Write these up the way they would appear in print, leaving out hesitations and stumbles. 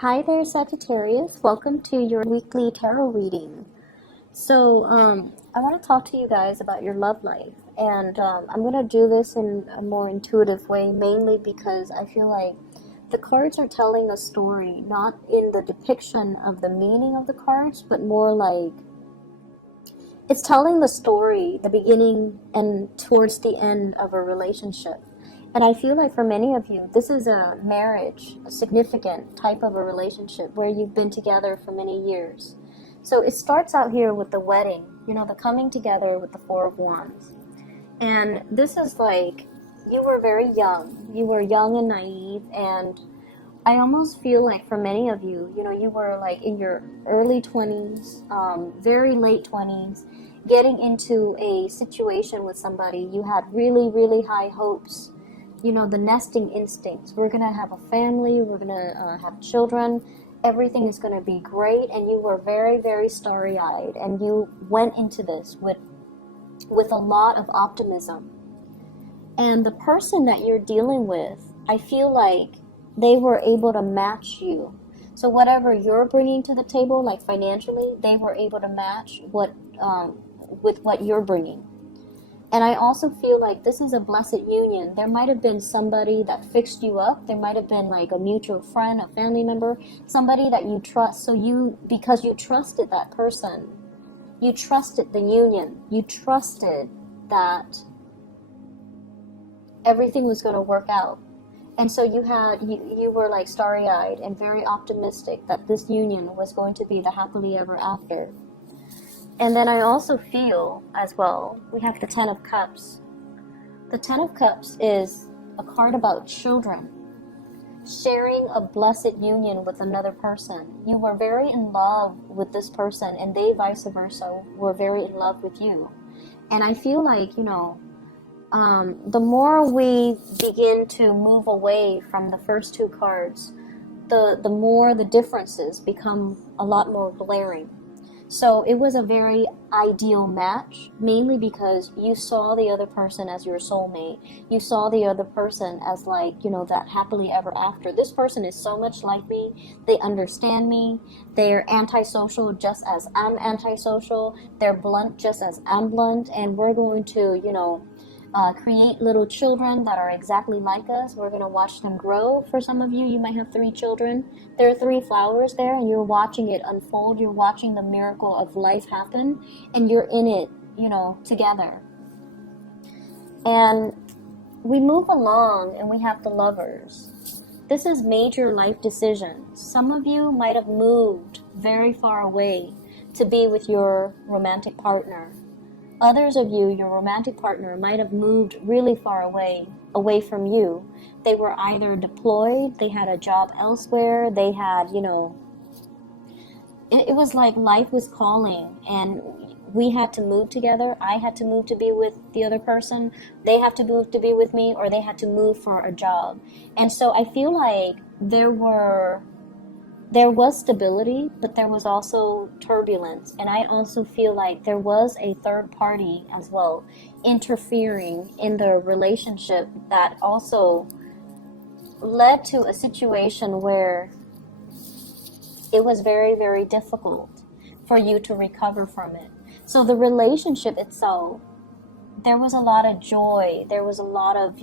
Hi there, Sagittarius. Welcome to your weekly tarot reading. So, I want to talk to you guys about your love life, and I'm going to do this in a more intuitive way, mainly because I feel like the cards are telling a story, not in the depiction of the meaning of the cards, but more like it's telling the story, the beginning and towards the end of a relationship. And I feel like for many of you, this is a marriage, a significant type of a relationship where you've been together for many years. So it starts out here with the wedding, the coming together with the Four of Wands. And this is like, you were very young. You were young and naive, and I almost feel like for many of you, you were like in your early 20s, very late 20s, getting into a situation with somebody. You had really, really high hopes. The nesting instincts. We're going to have a family. We're going to have children. Everything is going to be great. And you were very, very starry-eyed. And you went into this with a lot of optimism. And the person that you're dealing with, I feel like they were able to match you. So whatever you're bringing to the table, like financially, they were able to match with what you're bringing. And I also feel like this is a blessed union. There might have been somebody that fixed you up. There might have been like a mutual friend, a family member, somebody that you trust. So because you trusted that person, you trusted the union, you trusted that everything was going to work out. And so you were like starry-eyed and very optimistic that this union was going to be the happily ever after. And then I also feel, as well, we have the Ten of Cups. The Ten of Cups is a card about children, sharing a blessed union with another person. You were very in love with this person, and they, vice versa, were very in love with you. And I feel like, the more we begin to move away from the first two cards, the more the differences become a lot more glaring. So it was a very ideal match, mainly because you saw the other person as your soulmate. You saw the other person as like, that happily ever after. This person is so much like me. They understand me. They're antisocial just as I'm antisocial. They're blunt just as I'm blunt. And we're going to, create little children that are exactly like us. We're going to watch them grow. For some of you, you might have 3 children. There are 3 flowers there, and you're watching it unfold. You're watching the miracle of life happen, and you're in it, together. And we move along, and we have the Lovers. This is major life decisions. Some of you might have moved very far away to be with your romantic partner. Others of you, your romantic partner, might have moved really far away from you. They were either deployed, they had a job elsewhere, they had, it was like life was calling, and we had to move together. I had to move to be with the other person. They have to move to be with me, or they had to move for a job. And so I feel like there was stability, but there was also turbulence. And I also feel like there was a third party as well interfering in the relationship that also led to a situation where it was very, very difficult for you to recover from it. So the relationship itself, there was a lot of joy. There was a lot of,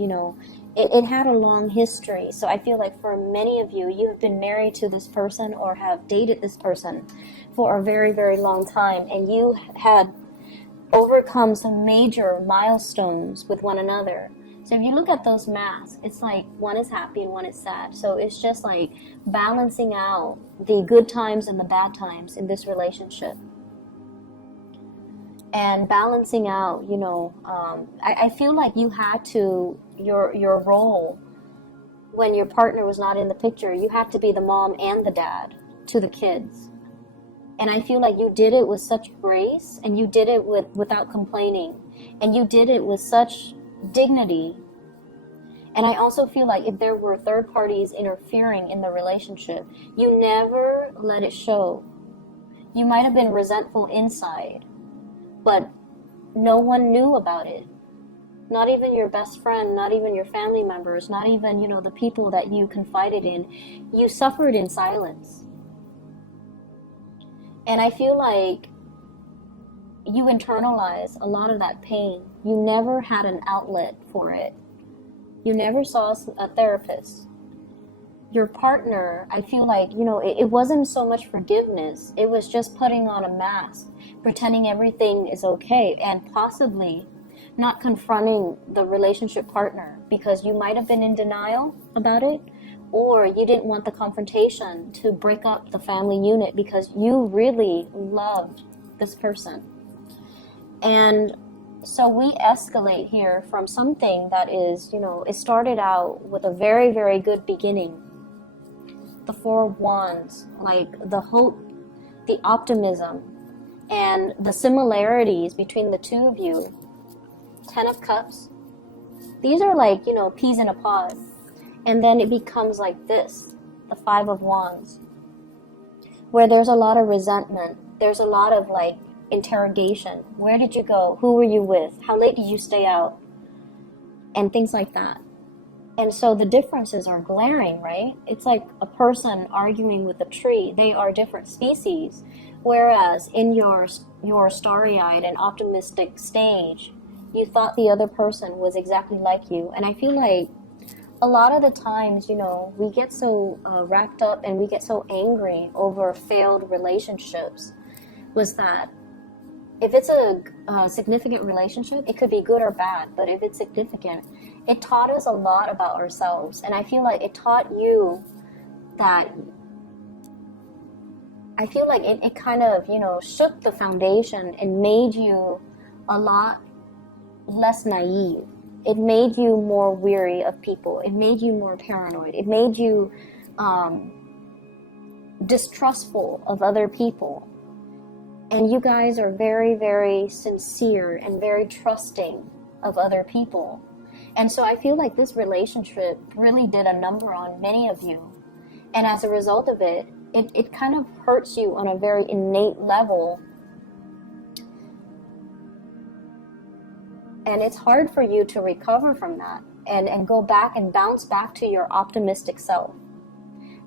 it had a long history. So I feel like for many of you, you have been married to this person or have dated this person for a very, very long time. And you had overcome some major milestones with one another. So if you look at those masks, it's like one is happy and one is sad. So it's just like balancing out the good times and the bad times in this relationship. And balancing out, I feel like you had to, your role when your partner was not in the picture, you had to be the mom and the dad to the kids. And I feel like you did it with such grace, and you did it without complaining, and you did it with such dignity. And I also feel like if there were third parties interfering in the relationship, you never let it show. You might have been resentful inside, but no one knew about it. Not even your best friend, not even your family members, not even, you know, the people that you confided in. You suffered in silence. And I feel like you internalize a lot of that pain. You never had an outlet for it. You never saw a therapist. Your partner, I feel like, you know, it wasn't so much forgiveness. It was just putting on a mask, pretending everything is okay, and possibly not confronting the relationship partner because you might have been in denial about it, or you didn't want the confrontation to break up the family unit because you really loved this person. And so we escalate here from something that is, you know, it started out with a very, very good beginning. The Four of Wands, like the hope, the optimism, and the similarities between the two of you. Ten of Cups. These are like, you know, peas in a pod. And then it becomes like this, the Five of Wands, where there's a lot of resentment. There's a lot of like interrogation. Where did you go? Who were you with? How late did you stay out? And things like that. And so the differences are glaring, right? It's like a person arguing with a tree. They are different species. Whereas in your starry-eyed and optimistic stage, you thought the other person was exactly like you. And I feel like a lot of the times, you know, we get so wrapped up and we get so angry over failed relationships, was that if it's a significant relationship, it could be good or bad, but if it's significant, it taught us a lot about ourselves. And I feel like it taught you that, I feel like it kind of, you know, shook the foundation and made you a lot less naive. It made you more weary of people. It made you more paranoid. It made you distrustful of other people. And you guys are very, very sincere and very trusting of other people. And so I feel like this relationship really did a number on many of you. And as a result of it, it kind of hurts you on a very innate level. And it's hard for you to recover from that and go back and bounce back to your optimistic self.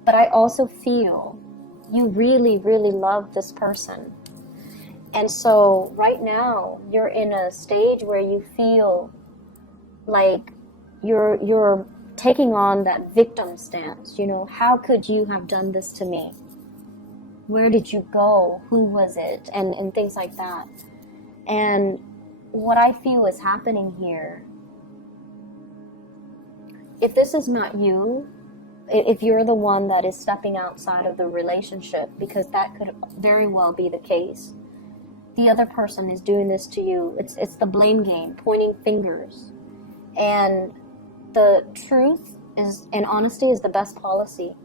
But I also feel you really, really love this person. And so right now you're in a stage where you feel like you're taking on that victim stance. You know, how could you have done this to me? Where did you go? Who was it? And things like that. And what I feel is happening here, if this is not you, if you're the one that is stepping outside of the relationship, because that could very well be the case, the other person is doing this to you. It's the blame game, pointing fingers. And the truth is, and honesty is the best policy,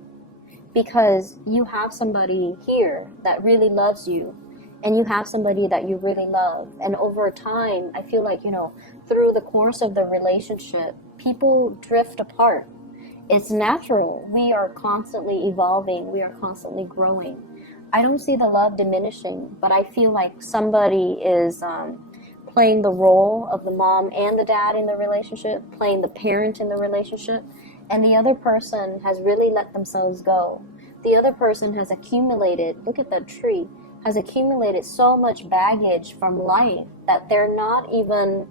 because you have somebody here that really loves you, and you have somebody that you really love. And over time, I feel like, you know, through the course of the relationship, people drift apart. It's natural. We are constantly evolving. We are constantly growing. I don't see the love diminishing, but I feel like somebody is playing the role of the mom and the dad in the relationship, playing the parent in the relationship, and the other person has really let themselves go. The other person has accumulated, look at that tree, has accumulated so much baggage from life that they're not even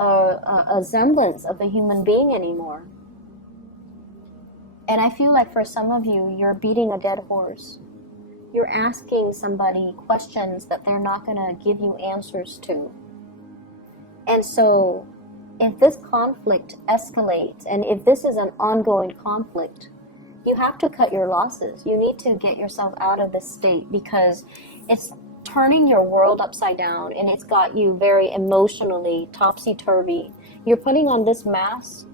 a semblance of a human being anymore. And I feel like for some of you, you're beating a dead horse. You're asking somebody questions that they're not going to give you answers to. And so if this conflict escalates, and if this is an ongoing conflict, you have to cut your losses. You need to get yourself out of this state, because it's turning your world upside down, and it's got you very emotionally topsy-turvy. You're putting on this mask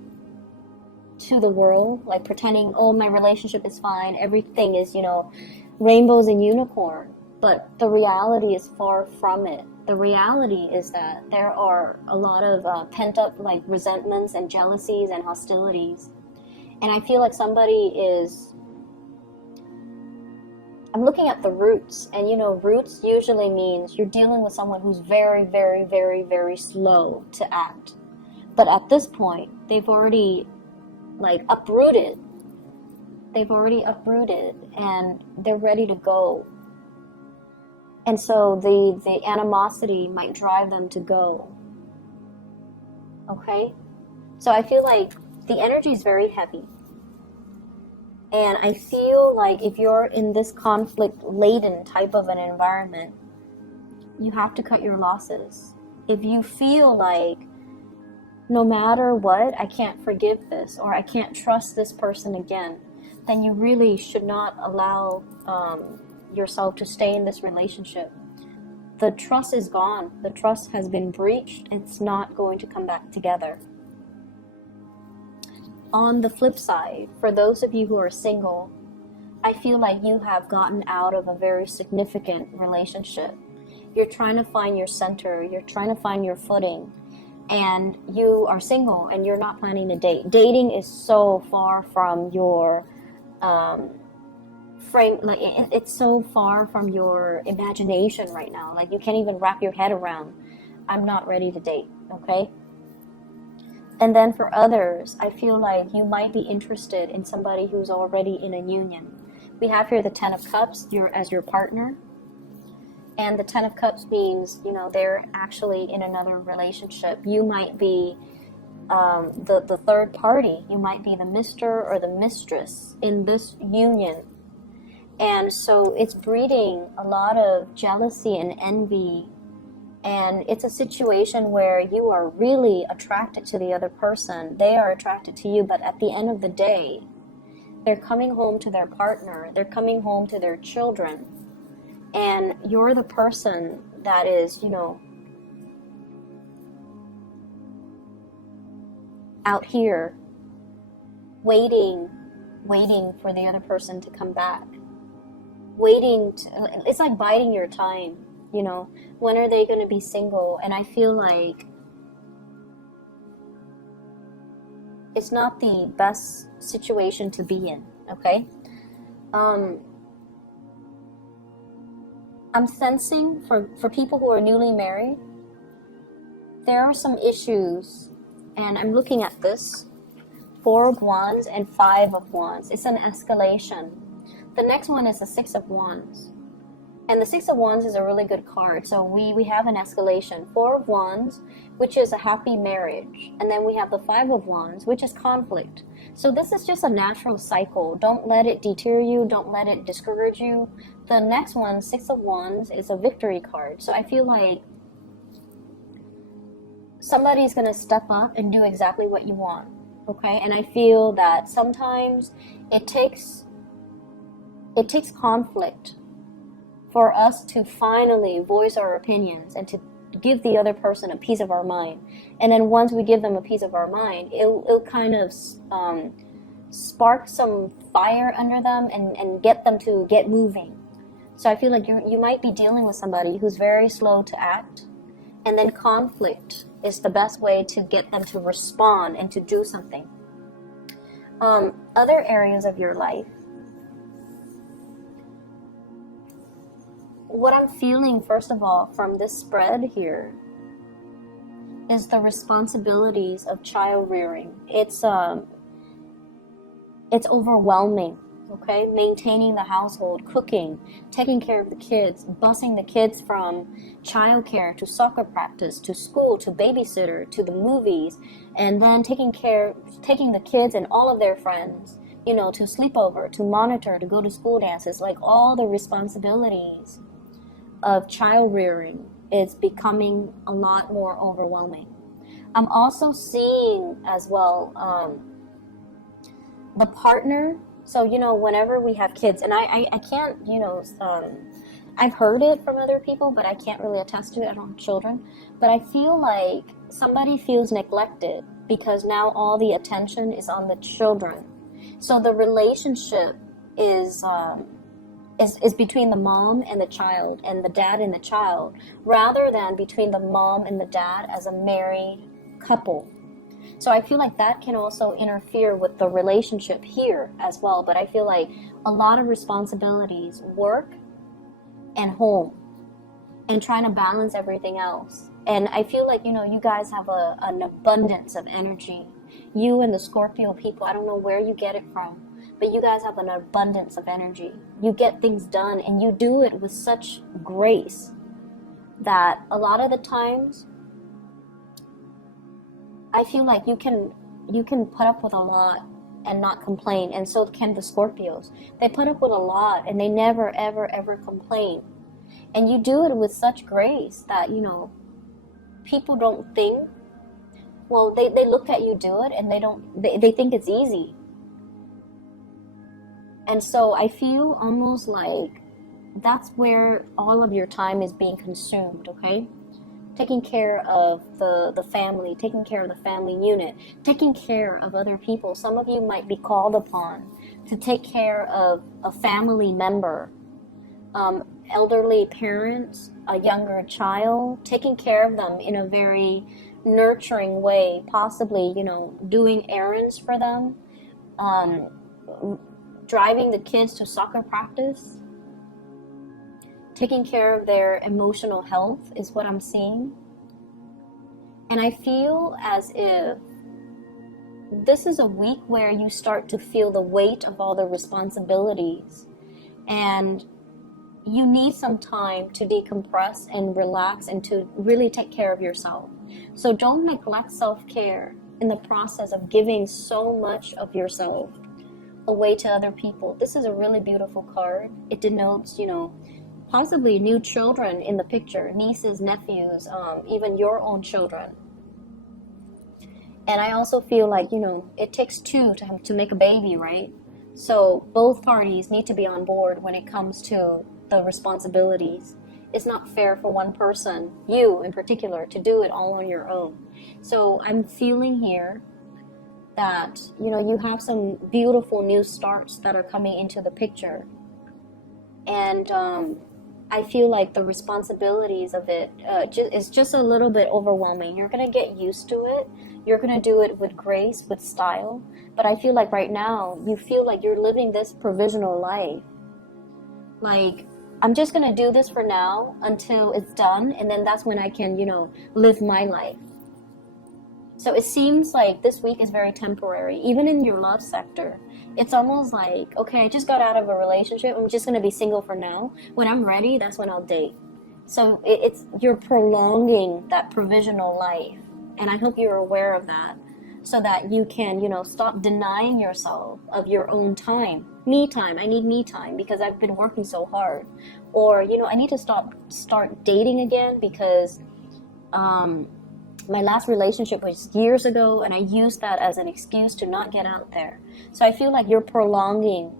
to the world, like pretending, oh, my relationship is fine, everything is, you know, rainbows and unicorn. But the reality is far from it. The reality is that there are a lot of pent-up like resentments and jealousies and hostilities. And I feel like somebody is, I'm looking at the roots, and you know, roots usually means you're dealing with someone who's very, very, very, very slow to act. But at this point, they've already like uprooted. They've already uprooted and they're ready to go. And so the animosity might drive them to go. Okay? So I feel like the energy is very heavy. And I feel like if you're in this conflict-laden type of an environment, you have to cut your losses. If you feel like no matter what, I can't forgive this or I can't trust this person again, then you really should not allow yourself to stay in this relationship. The trust is gone. The trust has been breached. It's not going to come back together. On the flip side, for those of you who are single, I feel like you have gotten out of a very significant relationship. You're trying to find your center. You're trying to find your footing. And you are single and you're not planning to date. Dating is so far from your frame, like it's so far from your imagination right now. Like you can't even wrap your head around, I'm not ready to date, okay? And then for others, I feel like you might be interested in somebody who's already in a union. We have here the Ten of Cups as your partner. And the Ten of Cups means, you know, they're actually in another relationship. You might be the third party. You might be the Mr. or the mistress in this union. And so it's breeding a lot of jealousy and envy. And it's a situation where you are really attracted to the other person. They are attracted to you, but at the end of the day, they're coming home to their partner. They're coming home to their children. And you're the person that is, you know, out here waiting for the other person to come back. It's like biding your time, you know. When are they going to be single? And I feel like it's not the best situation to be in, okay? I'm sensing for people who are newly married, there are some issues, and I'm looking at this, 4 of Wands and 5 of Wands. It's an escalation. The next one is the 6 of Wands. And the 6 of Wands is a really good card. So we have an escalation. 4 of Wands, which is a happy marriage. And then we have the 5 of Wands, which is conflict. So this is just a natural cycle. Don't let it deter you. Don't let it discourage you. The next one, 6 of Wands, is a victory card. So I feel like somebody's going to step up and do exactly what you want. Okay? And I feel that sometimes it takes conflict for us to finally voice our opinions and to give the other person a piece of our mind. And then once we give them a piece of our mind, it'll kind of spark some fire under them and get them to get moving. So I feel like you might be dealing with somebody who's very slow to act, and then conflict is the best way to get them to respond and to do something. Other areas of your life, what I'm feeling, first of all, from this spread here is the responsibilities of child rearing. It's overwhelming, okay? Maintaining the household, cooking, taking care of the kids, busing the kids from childcare to soccer practice, to school, to babysitter, to the movies, and then taking the kids and all of their friends, you know, to sleepover, to monitor, to go to school dances, like all the responsibilities of child rearing is becoming a lot more overwhelming. I'm also seeing as well the partner. So, you know, whenever we have kids, and I can't, you know, I've heard it from other people, but I can't really attest to it. I don't have children. But I feel like somebody feels neglected because now all the attention is on the children. So the relationship is between the mom and the child and the dad and the child, rather than between the mom and the dad as a married couple. So I feel like that can also interfere with the relationship here as well. But I feel like a lot of responsibilities, work and home, and trying to balance everything else. And I feel like, you know, you guys have an abundance of energy. You and the Scorpio people, I don't know where you get it from, but you guys have an abundance of energy. You get things done, and you do it with such grace that a lot of the times I feel like you can put up with a lot and not complain, and so can the Scorpios. They put up with a lot and they never ever ever complain. And you do it with such grace that, you know, people don't think, well, they look at you do it and they think it's easy. And so I feel almost like that's where all of your time is being consumed, okay? Taking care of the family, taking care of the family unit, taking care of other people. Some of you might be called upon to take care of a family member, elderly parents, a younger child, taking care of them in a very nurturing way, possibly, you know, doing errands for them, driving the kids to soccer practice, taking care of their emotional health is what I'm seeing. And I feel as if this is a week where you start to feel the weight of all the responsibilities, and you need some time to decompress and relax and to really take care of yourself. So don't neglect self-care in the process of giving so much of yourself away to other people. This is a really beautiful card. It denotes, you know, possibly new children in the picture, nieces, nephews, even your own children. And I also feel like, you know, it takes two to make a baby, right? So both parties need to be on board when it comes to the responsibilities. It's not fair for one person, you in particular, to do it all on your own. So I'm feeling here that, you know, you have some beautiful new starts that are coming into the picture. And I feel like the responsibilities of it is just a little bit overwhelming. You're going to get used to it. You're going to do it with grace, with style. But I feel like right now, you feel like you're living this provisional life. Like, I'm just going to do this for now until it's done. And then that's when I can, you know, live my life. So it seems like this week is very temporary, even in your love sector. It's almost like, okay, I just got out of a relationship. I'm just going to be single for now. When I'm ready, that's when I'll date. So you're prolonging that provisional life. And I hope you're aware of that, so that you can, you know, stop denying yourself of your own time. Me time. I need me time because I've been working so hard. Or, you know, I need to start dating again because my last relationship was years ago, and I used that as an excuse to not get out there. So I feel like you're prolonging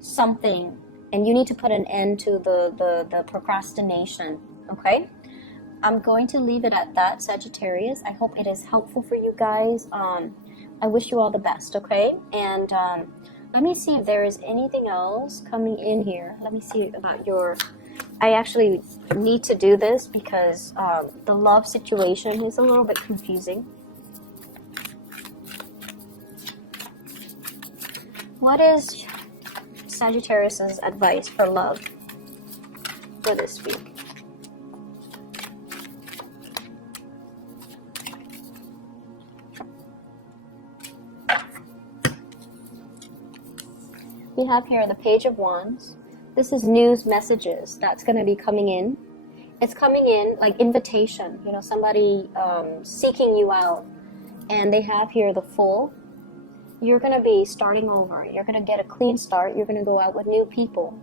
something, and you need to put an end to the procrastination, okay? I'm going to leave it at that, Sagittarius. I hope it is helpful for you guys. I wish you all the best, okay? And let me see if there is anything else coming in here. Let me see about your... I actually need to do this because the love situation is a little bit confusing. What is Sagittarius's advice for love for this week? We have here the Page of Wands. This is news messages that's going to be coming in. It's coming in like invitation, you know, somebody seeking you out. And they have here the Fool. You're going to be starting over. You're going to get a clean start. You're going to go out with new people.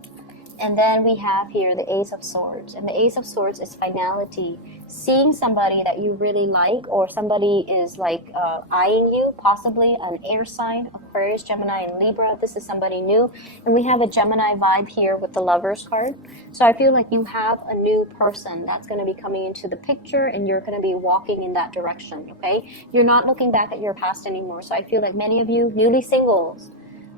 And then we have here the Ace of Swords. And the Ace of Swords is finality. Seeing somebody that you really like, or somebody is like eyeing you, possibly an air sign, Aquarius, Gemini, and Libra. This is somebody new. And we have a Gemini vibe here with the Lovers card. So I feel like you have a new person that's going to be coming into the picture, and you're going to be walking in that direction, okay? You're not looking back at your past anymore. So I feel like many of you newly singles,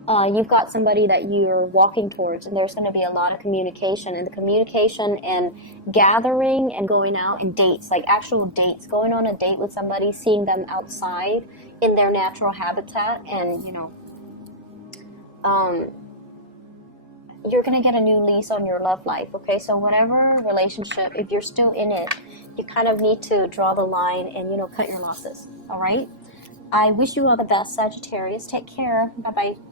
you've got somebody that you're walking towards, and there's going to be a lot of communication. And the communication and gathering and going out and dates, like actual dates, going on a date with somebody, seeing them outside in their natural habitat. And, you know, you're going to get a new lease on your love life, okay? So whatever relationship, if you're still in it, you kind of need to draw the line and, you know, cut your losses, all right? I wish you all the best, Sagittarius. Take care. Bye-bye.